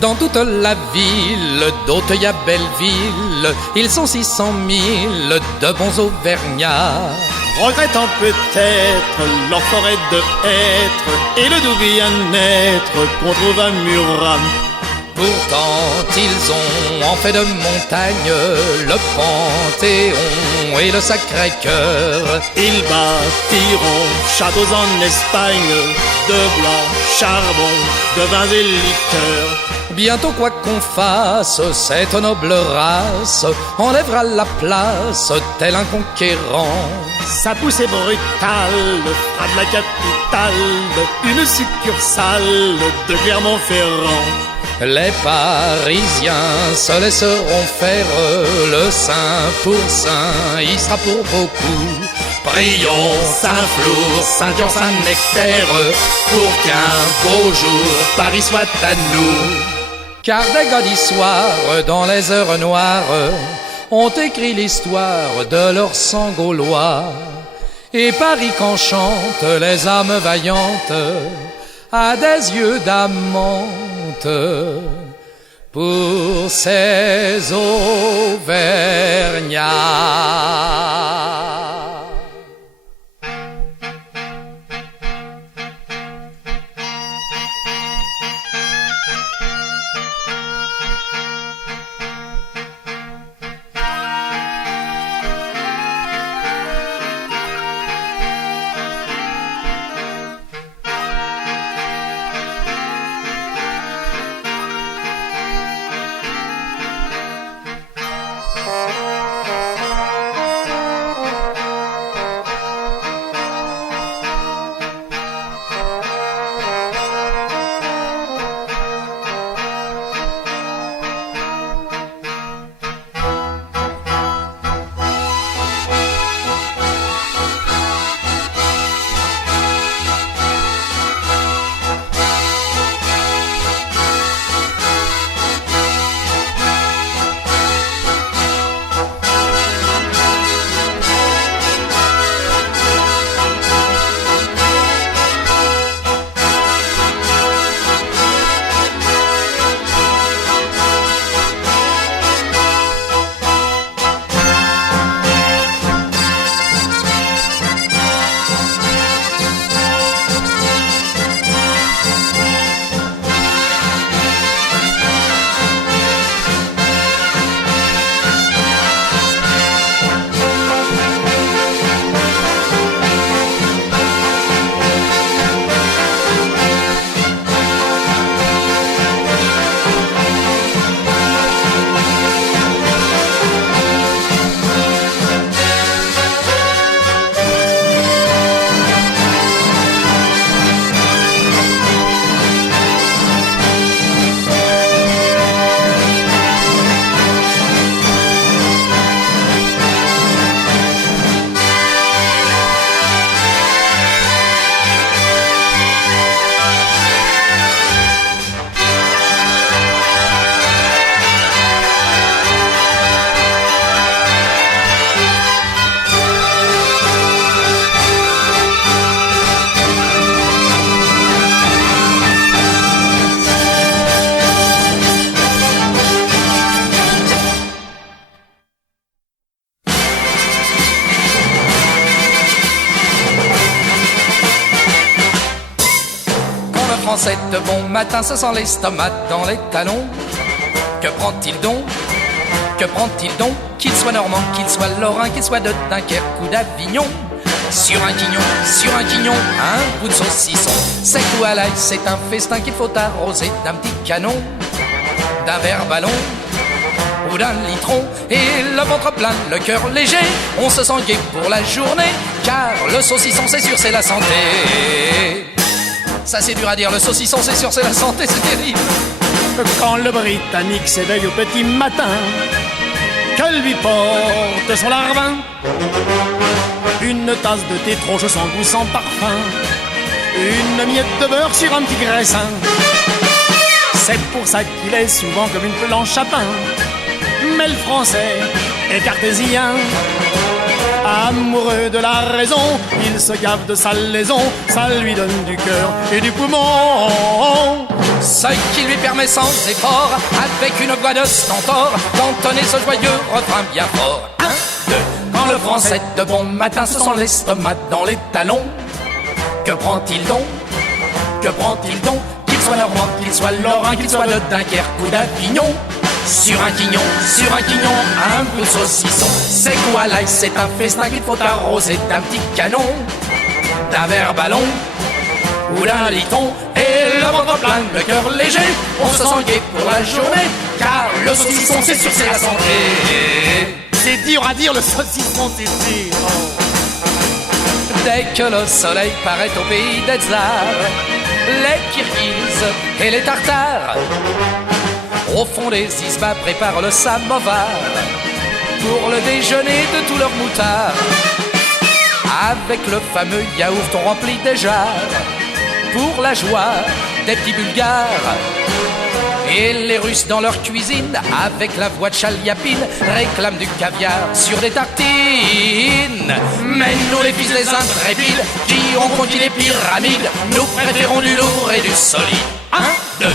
Dans toute la ville d'Auteuil à Belleville, ils sont 600 000 de bons Auvergnats. Regrettant peut-être leur forêt de hêtre et le doux bien-être qu'on trouve à Murat. Pourtant ils ont en fait de montagne le Panthéon et le Sacré-Cœur. Ils bâtiront châteaux en Espagne, de blanc charbon, de vins et liqueurs. Bientôt quoi qu'on fasse, cette noble race enlèvera la place tel un conquérant. Sa poussée brutale fera de la capitale une succursale de Clermont-Ferrand. Les Parisiens se laisseront faire, le saint pour saint, il sera pour beaucoup. Prions Saint-Flour, Saint-Jean, Saint-Nectaire, pour qu'un beau jour Paris soit à nous. Car des gars d'histoire, dans les heures noires, ont écrit l'histoire de leur sang gaulois. Et Paris qu'enchantent les âmes vaillantes, a des yeux d'amante pour ces Auvergnats. C'est de bon matin, ça sent l'estomac dans les talons. Que prend-il donc? Que prend-il donc? Qu'il soit normand, qu'il soit lorrain, qu'il soit de Dunkerque ou d'Avignon. Sur un quignon, un bout de saucisson. C'est ou à l'ail, c'est un festin qu'il faut arroser d'un petit canon, d'un verre ballon ou d'un litron. Et le ventre plein, le cœur léger, on se sent gai pour la journée. Car le saucisson, c'est sûr, c'est la santé. Ça c'est dur à dire, le saucisson c'est sûr c'est la santé, c'est terrible. Quand le Britannique s'éveille au petit matin, que lui porte son larbin, une tasse de thé trop chaud sans goût, sans parfum, une miette de beurre sur un petit graissin. C'est pour ça qu'il est souvent comme une planche à pain. Mais le français est cartésien, amoureux de la raison, il se gave de salaison, ça lui donne du cœur et du poumon. ce qui lui permet sans effort, avec une voix de stentor, d'entonner ce joyeux refrain bien fort. 1, 2, quand le français de bon matin se sent l'estomac dans les talons, que prend-il donc? Que prend-il donc? Qu'il soit normand, qu'il soit lorrain, qu'il soit de Dunkerque ou d'Avignon. Sur un quignon, un peu de saucisson. C'est quoi l'ail, c'est un festin qu'il faut arroser d'un petit canon, d'un verre ballon ou d'un liton. Et le ventre plein, le cœur léger, on se sent gai pour la journée, car le saucisson c'est sûr c'est la santé. C'est dur à dire le saucisson, c'est sûr. Dès que le soleil paraît au pays des Tsars, les Kirghizes et les Tartares, au fond des isbas préparent le samovar pour le déjeuner de tous leurs moutards. Avec le fameux yaourt on remplit des jarres pour la joie des petits Bulgares. Et les Russes dans leur cuisine, avec la voix de Chaliapine, réclament du caviar sur des tartines. Mais nous les fils des intrépides, qui ont conquis les pyramides, nous préférons du lourd et du solide. 1, 2,